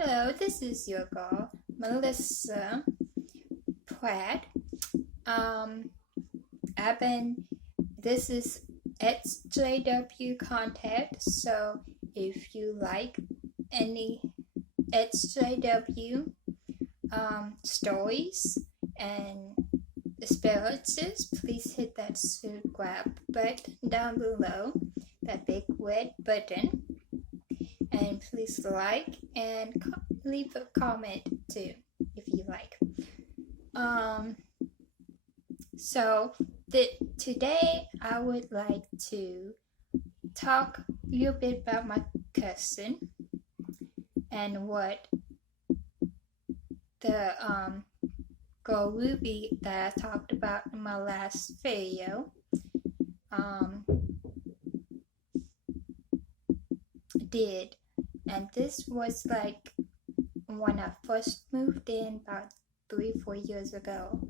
Hello, this is your girl, Melissa Pratt. I've been, this is XJW content, so if you like any XJW stories and experiences, please hit that subscribe button down below, that big red button. And please like and leave a comment too if you like. So today I would like to talk a little bit about my cousin and what the girl Ruby that I talked about in my last video did. And this was like when I first moved in about 3-4 years ago.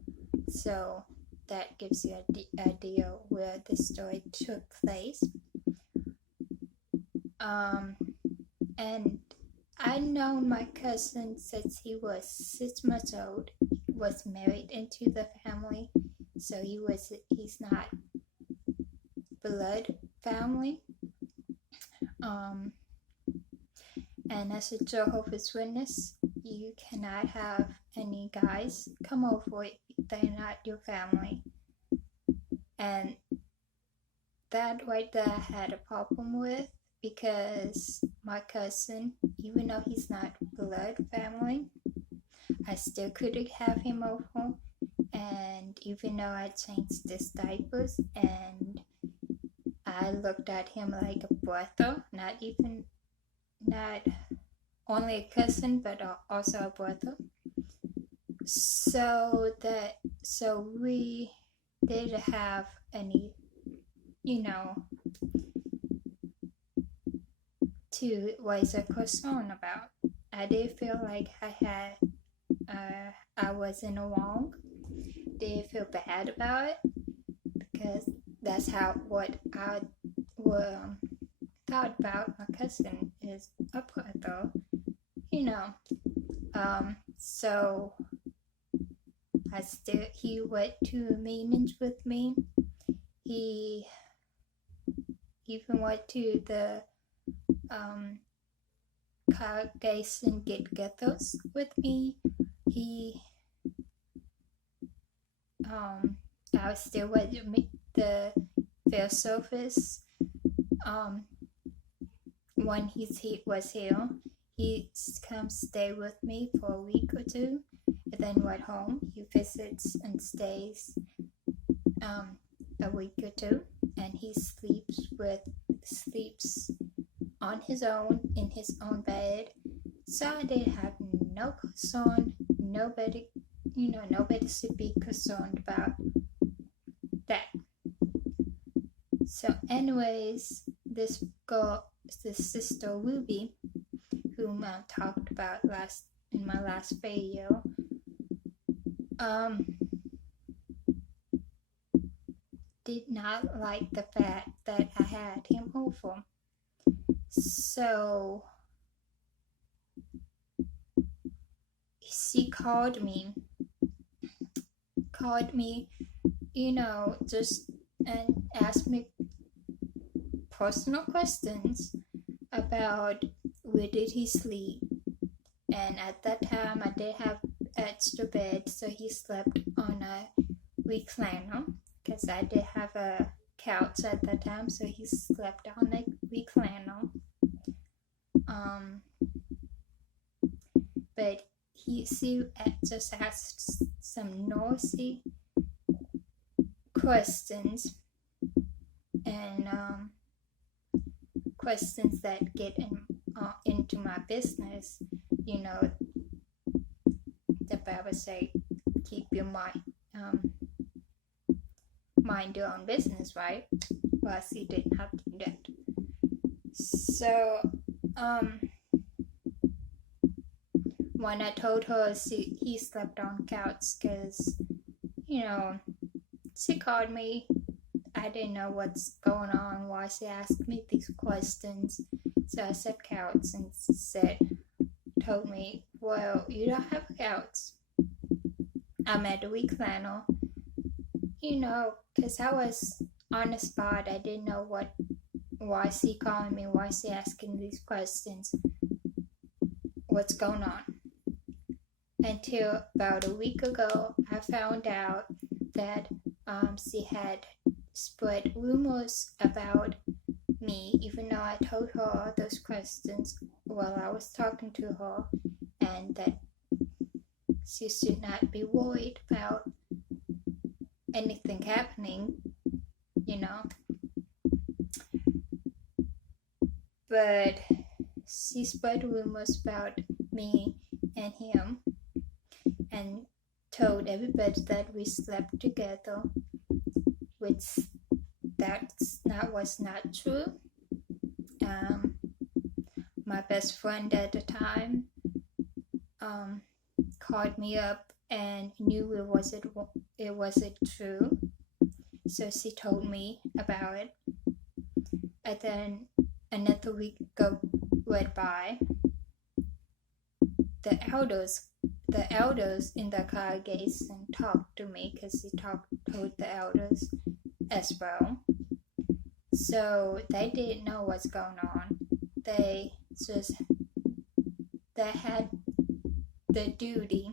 So that gives you an idea where the story took place. And I known my cousin since he was 6 months old. He was married into the family, so he's not blood family. And as a Jehovah's Witness, you cannot have any guys come over if they're not your family. And that right there I had a problem with, because my cousin, even though he's not blood family, I still couldn't have him over. And even though I changed his diapers and I looked at him like a brother, not only a cousin but also a brother, so we didn't have any to raise a concern about. I did feel like I was in the wrong. Did feel bad about it, because that's what I thought about my cousin is a brother, so he went to meetings with me. He even went to the congregation get-togethers with me. I was still with the fair surface. When he was here, he come stay with me for a week or two, and then went home. He visits and stays a week or two, and he sleeps on his own in his own bed. So I did have no concern. Nobody should be concerned about that. So anyways, this sister Ruby, whom I talked about in my last video, did not like the fact that I had him over. So she called me, just and asked me personal questions about where did he sleep. And at that time I did have extra bed, so he slept on a recliner, because I did have a couch at that time, so he slept on a recliner. But she just asked some nosy questions, and questions that get into my business. The Bible say, keep your mind your own business, right? Well, she didn't have to do that. So when I told her he slept on couch, because she called me, I didn't know what's going on, why she asked me these questions. So I said couch, and told me, well, you don't have accounts. I'm at the week flannel. Because I was on the spot. I didn't know why is he calling me? Why is he asking these questions? What's going on? Until about a week ago, I found out that she had spread rumors about me, even though I told her all those questions while I was talking to her, and that she should not be worried about anything happening, But she spread rumors about me and him and told everybody that we slept together, which was not true. My best friend at the time called me up and knew it wasn't true, so she told me about it. And then another week went by. The elders in the congregation talked to me because he told the elders as well. So they didn't know what's going on. They had the duty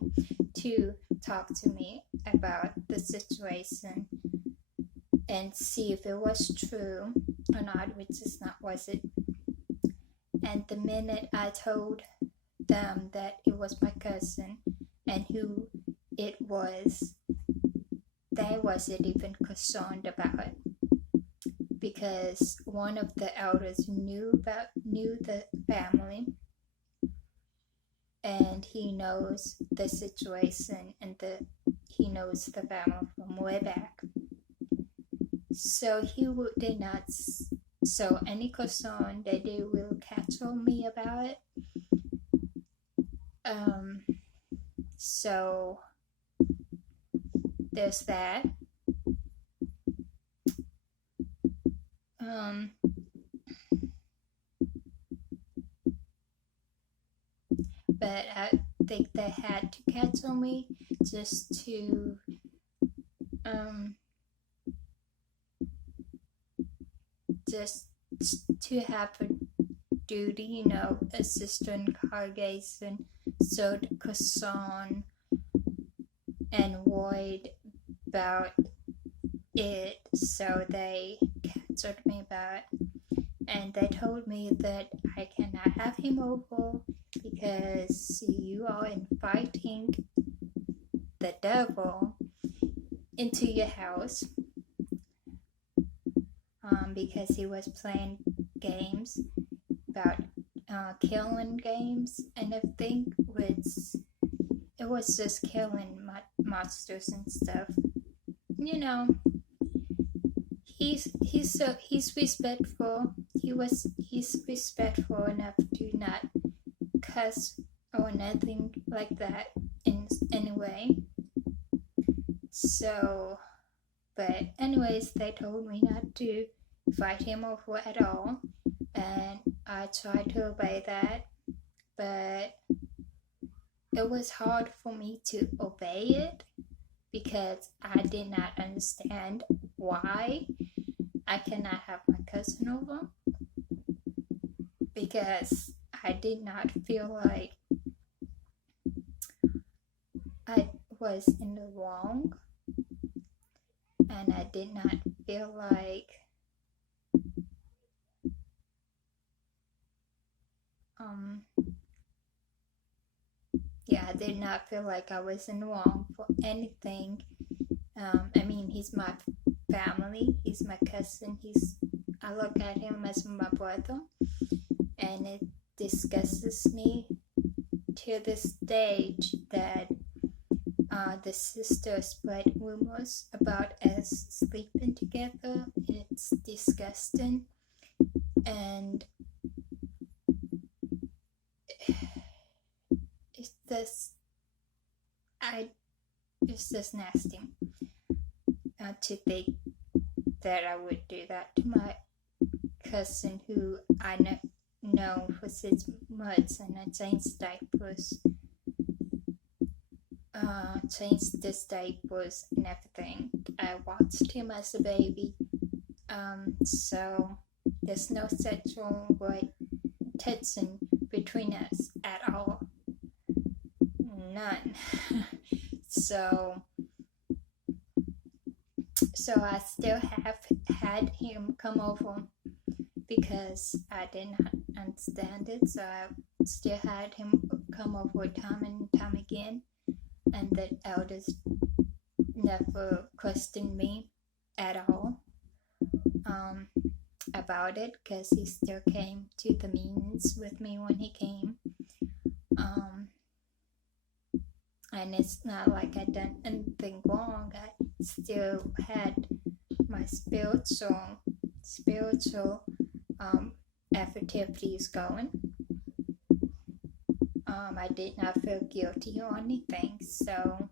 to talk to me about the situation and see if it was true or not, which is not, was it? And the minute I told them that it was my cousin and who it was, they wasn't even concerned about it, because one of the elders knew the family, and he knows the situation, and he knows the family from way back. So he did not show any concern that they will catch on me about it. So there's that. But I think they had to catch on me just to have a duty, assist in congregation, so the concern and worried about it, so they canceled me about it. And they told me that I cannot have him over because you are inviting the devil into your house, because he was playing games about killing games and everything, which it was just killing monsters and stuff. He's respectful. He's respectful enough to not cuss or nothing like that in any way. So, but anyways, they told me not to fight him over at all, and I tried to obey that, but it was hard for me to obey it because I did not understand why I cannot have my cousin over, because I did not feel like I was in the wrong, and I did not feel like I did not feel like I was in the wrong for anything. He's my family, he's my cousin, I look at him as my brother, and it disgusts me to this stage that the sisters spread rumors about us sleeping together. It's disgusting, and it's just nasty to think that I would do that to my cousin, who I known for 6 months, and I changed diapers, changed his diapers and everything. I watched him as a baby, so there's no sexual tension between us at all. None. So I still have had him come over because I didn't understand it. So I still had him come over time and time again, and the elders never questioned me at all about it, because he still came to the meetings with me when he came. And it's not like I done anything wrong. I still had my spiritual activities going. I did not feel guilty or anything. So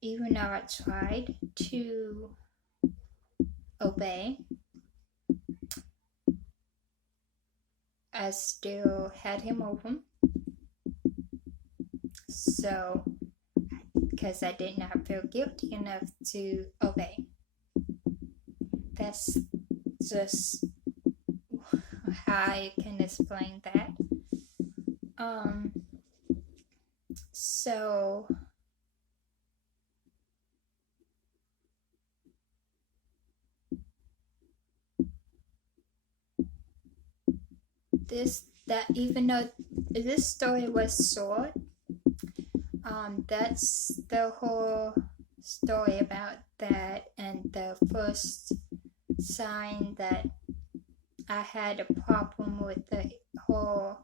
even though I tried to obey, I still had him over. So, because I did not feel guilty enough to obey. That's just how I can explain that. So even though this story was short, that's the whole story about that, and the first sign that I had a problem with the whole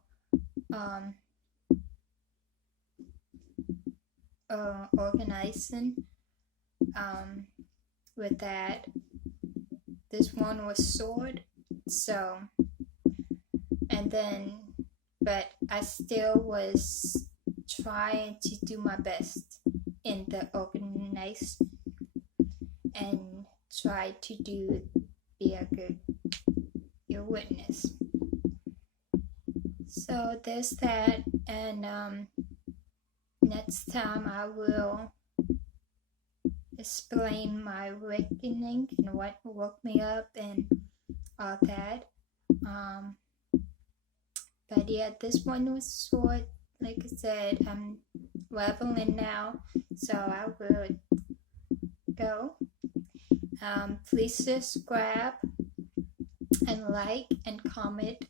organizing with that. This one was short, so, and then, but I still was trying to do my best in the organization and try to be a good witness. So there's that, and next time I will explain my awakening and what woke me up and all that. But yeah, this one was short. Like I said, I'm leveling now, so I will go. Please subscribe and like and comment.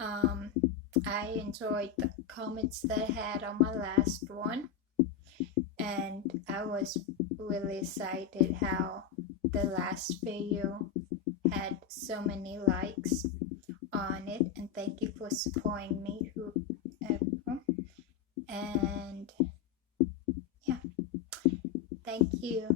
I enjoyed the comments that I had on my last one, and I was really excited how the last video had so many likes on it, and thank you for supporting me, whoever. And yeah, thank you.